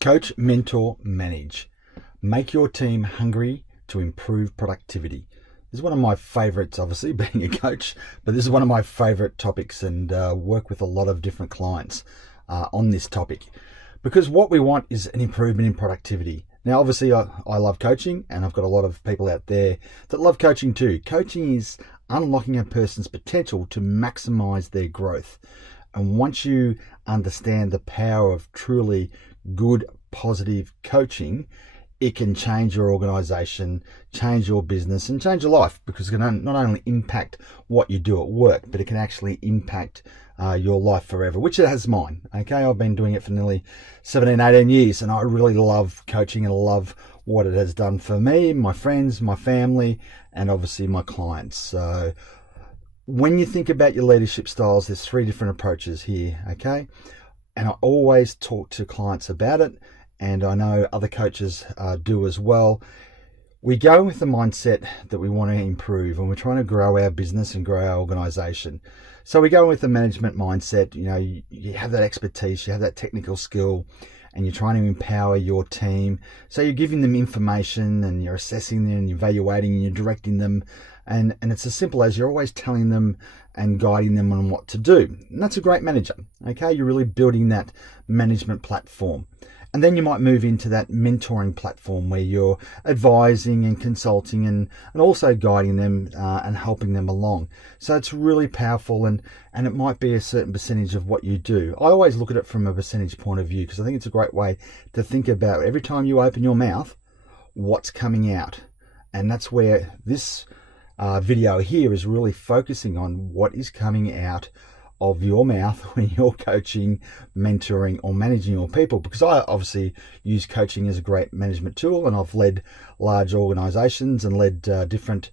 Coach, mentor, manage. Make your team hungry to improve productivity. This is one of my favorites, obviously, being a coach, but this is one of my favorite topics, and work with a lot of different clients on this topic, because what we want is an improvement in productivity. Now, obviously, I love coaching, and I've got a lot of people out there that love coaching too. Coaching is unlocking a person's potential to maximize their growth. And once you understand the power of truly good, positive coaching, it can change your organization, change your business, and change your life, because it can not only impact what you do at work, but it can actually impact your life forever, which it has mine. Okay, I've been doing it for nearly 17, 18 years, and I really love coaching and love what it has done for me, my friends, my family, and obviously my clients. So when you think about your leadership styles, there's 3 different approaches here, okay? And I always talk to clients about it, and I know other coaches do as well. We go with the mindset that we want to improve, and we're trying to grow our business and grow our organization. So we go with the management mindset. You know, you have that expertise, you have that technical skill, and you're trying to empower your team. So you're giving them information, and you're assessing them, and you're evaluating, and you're directing them. And it's as simple as you're always telling them and guiding them on what to do. And that's a great manager, okay? You're really building that management platform. And then you might move into that mentoring platform where you're advising and consulting and also guiding them and helping them along. So it's really powerful, and it might be a certain percentage of what you do. I always look at it from a percentage point of view, because I think it's a great way to think about every time you open your mouth, what's coming out. And that's where this video here is really focusing on what is coming out of your mouth when you're coaching, mentoring, or managing your people. Because I obviously use coaching as a great management tool, and I've led large organizations and led different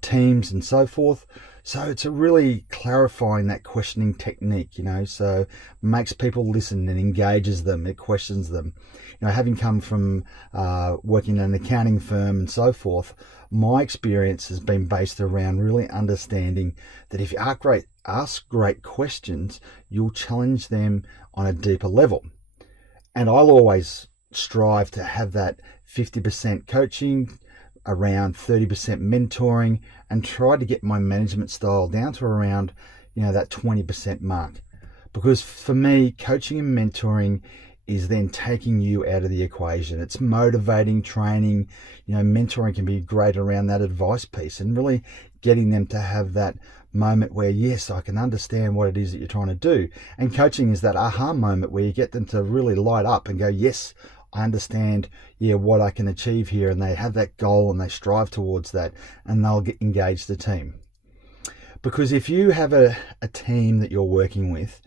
teams and so forth. So it's a really clarifying that questioning technique, you know, so makes people listen and engages them, it questions them. You know, having come from working in an accounting firm and so forth, my experience has been based around really understanding that if you ask great questions, you'll challenge them on a deeper level. And I'll always strive to have that 50% coaching, around 30% mentoring, and try to get my management style down to around, you know, that 20% mark. Because for me, coaching and mentoring is then taking you out of the equation. It's motivating, training. You know, mentoring can be great around that advice piece and really getting them to have that moment where, yes, I can understand what it is that you're trying to do. And coaching is that aha moment where you get them to really light up and go, yes, I understand, yeah, what I can achieve here. And they have that goal and they strive towards that, and they'll get engaged the team. Because if you have a team that you're working with,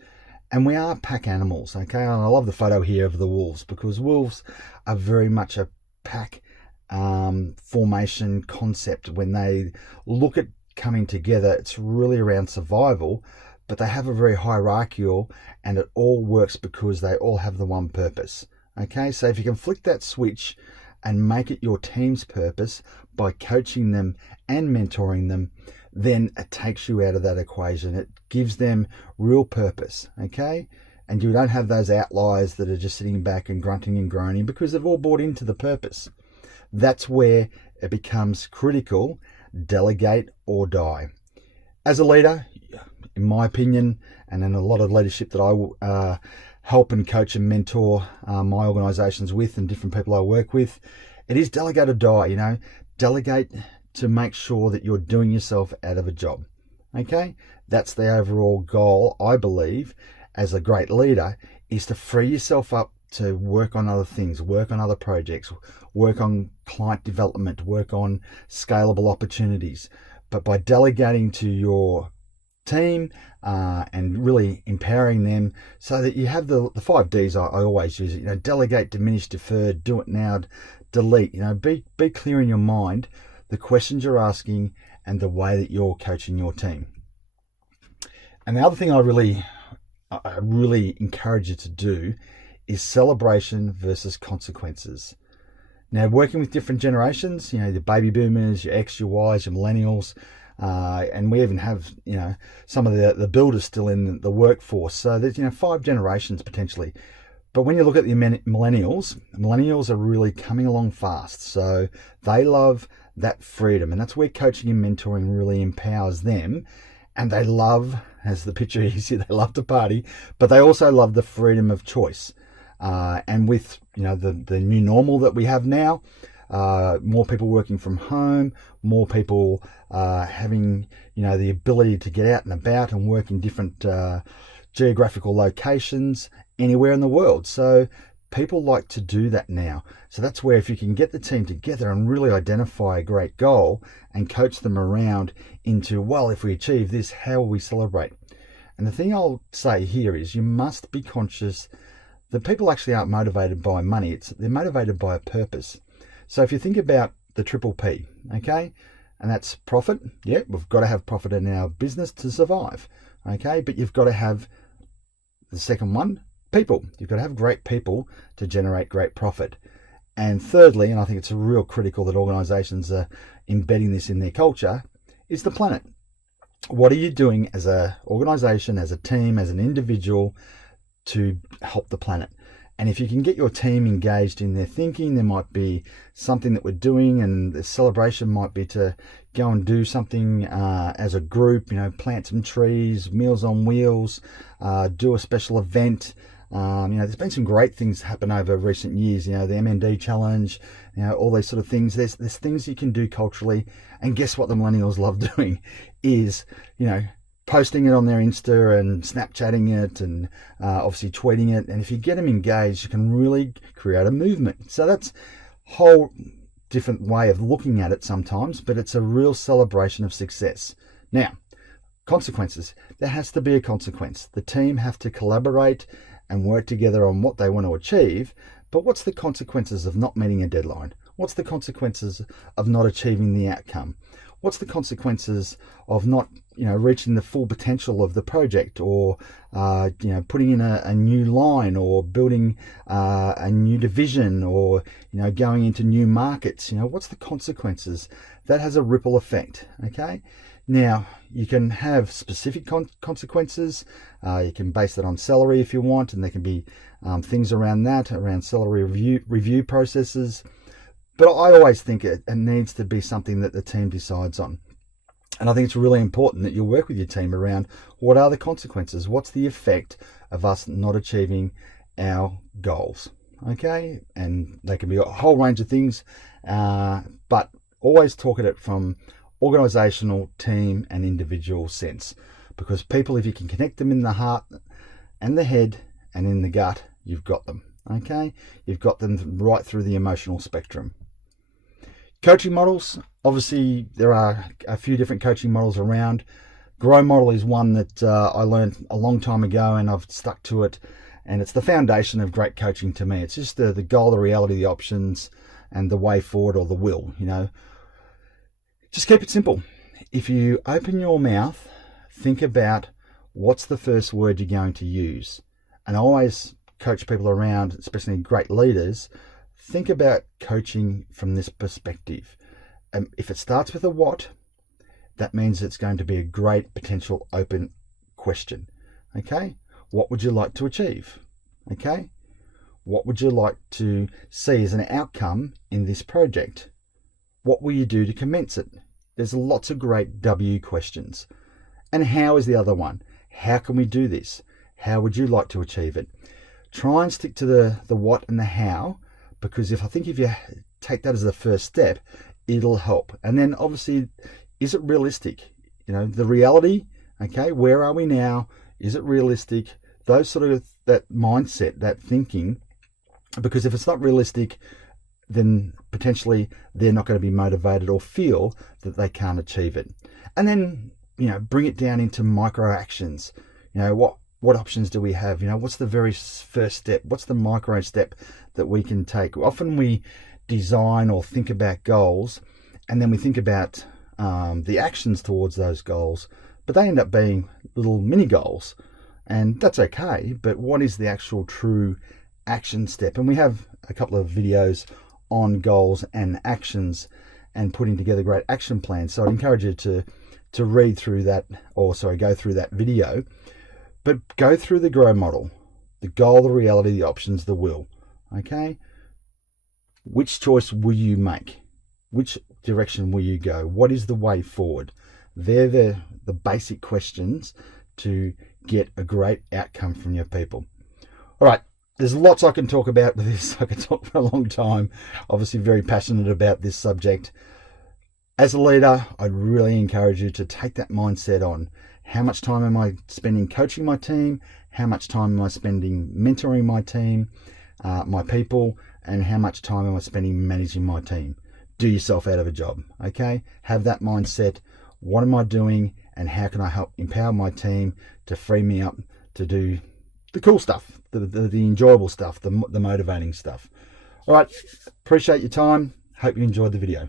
and we are pack animals, okay? And I love the photo here of the wolves, because wolves are very much a pack formation concept. When they look at coming together, it's really around survival, but they have a very hierarchical, and it all works because they all have the one purpose, okay? So if you can flick that switch and make it your team's purpose by coaching them and mentoring them, then it takes you out of that equation. It gives them real purpose, okay? And you don't have those outliers that are just sitting back and grunting and groaning, because they've all bought into the purpose. That's where it becomes critical. Delegate or die. As a leader, in my opinion, and in a lot of leadership that I help and coach and mentor my organizations with, and different people I work with, it is delegate or die. You know, delegate to make sure that you're doing yourself out of a job. Okay, that's the overall goal, I believe, as a great leader, is to free yourself up to work on other things, work on other projects, work on client development, work on scalable opportunities. But by delegating to your team and really empowering them, so that you have the 5 Ds, I always use it, you know, delegate, diminish, defer, do it now, delete. You know, be clear in your mind the questions you're asking and the way that you're coaching your team. And the other thing I really encourage you to do is celebration versus consequences. Now, working with different generations, you know, the baby boomers, your X, your Ys, your millennials, and we even have, you know, some of the builders still in the workforce. So there's, you know, 5 generations potentially. But when you look at the millennials are really coming along fast. So they love that freedom. And that's where coaching and mentoring really empowers them. And they love, as the picture is here, they love to party, but they also love the freedom of choice. And with the new normal that we have now, more people working from home, more people having the ability to get out and about and work in different geographical locations anywhere in the world. So people like to do that now. So that's where if you can get the team together and really identify a great goal and coach them around into, well, if we achieve this, how will we celebrate? And the thing I'll say here is you must be conscious that people actually aren't motivated by money. They're motivated by a purpose. So if you think about the triple P, okay, and that's profit. Yeah, we've got to have profit in our business to survive, okay, but you've got to have the second one, people. You've got to have great people to generate great profit. And thirdly, and I think it's real critical that organizations are embedding this in their culture, is the planet. What are you doing as an organization, as a team, as an individual to help the planet? And if you can get your team engaged in their thinking, there might be something that we're doing, and the celebration might be to go and do something as a group, plant some trees, Meals on Wheels, do a special event. There's been some great things happen over recent years, the MND challenge, all these sort of things. There's things you can do culturally. And guess what the millennials love doing is, posting it on their Insta and Snapchatting it and obviously tweeting it. And if you get them engaged, you can really create a movement. So that's a whole different way of looking at it sometimes, but it's a real celebration of success. Now, consequences. There has to be a consequence. The team have to collaborate and work together on what they want to achieve. But what's the consequences of not meeting a deadline? What's the consequences of not achieving the outcome? What's the consequences of not, reaching the full potential of the project, or, putting in a new line, or building a new division, or, going into new markets? What's the consequences? That has a ripple effect. Okay. Now, you can have specific consequences. You can base that on salary if you want, and there can be things around that, around salary review processes. But I always think it needs to be something that the team decides on. And I think it's really important that you work with your team around what are the consequences? What's the effect of us not achieving our goals? Okay, and they can be a whole range of things, but always talk at it from organizational, team, and individual sense. Because people, if you can connect them in the heart and the head and in the gut, you've got them. Okay, you've got them right through the emotional spectrum. Coaching models, obviously there are a few different coaching models around. Grow model is one that I learned a long time ago, and I've stuck to it, and it's the foundation of great coaching to me. It's just the goal, the reality, the options, and the way forward, or the will. Just keep it simple. If you open your mouth, think about what's the first word you're going to use. And I always coach people around, especially great leaders, think about coaching from this perspective. If it starts with a what, that means it's going to be a great potential open question. Okay, what would you like to achieve? Okay, what would you like to see as an outcome in this project? What will you do to commence it? There's lots of great W questions. And how is the other one? How can we do this? How would you like to achieve it? Try and stick to the what and the how, because if you take that as the first step, it'll help. And then obviously, is it realistic? The reality, okay, where are we now? Is it realistic? Those sort of, that mindset, that thinking, because if it's not realistic, then potentially they're not going to be motivated or feel that they can't achieve it. And then, bring it down into micro actions. What options do we have? What's the very first step? What's the micro step that we can take? Often we design or think about goals, and then we think about the actions towards those goals, but they end up being little mini goals, and that's okay. But what is the actual true action step? And we have a couple of videos on goals and actions and putting together great action plans. So I'd encourage you to read through that, go through that video. But go through the GROW model. The goal, the reality, the options, the will. Okay? Which choice will you make? Which direction will you go? What is the way forward? They're the basic questions to get a great outcome from your people. All right, there's lots I can talk about with this. I could talk for a long time. Obviously very passionate about this subject. As a leader, I'd really encourage you to take that mindset on. How much time am I spending coaching my team? How much time am I spending mentoring my team, my people? And how much time am I spending managing my team? Do yourself out of a job, okay? Have that mindset. What am I doing, and how can I help empower my team to free me up to do the cool stuff, the enjoyable stuff, the motivating stuff. All right, appreciate your time. Hope you enjoyed the video.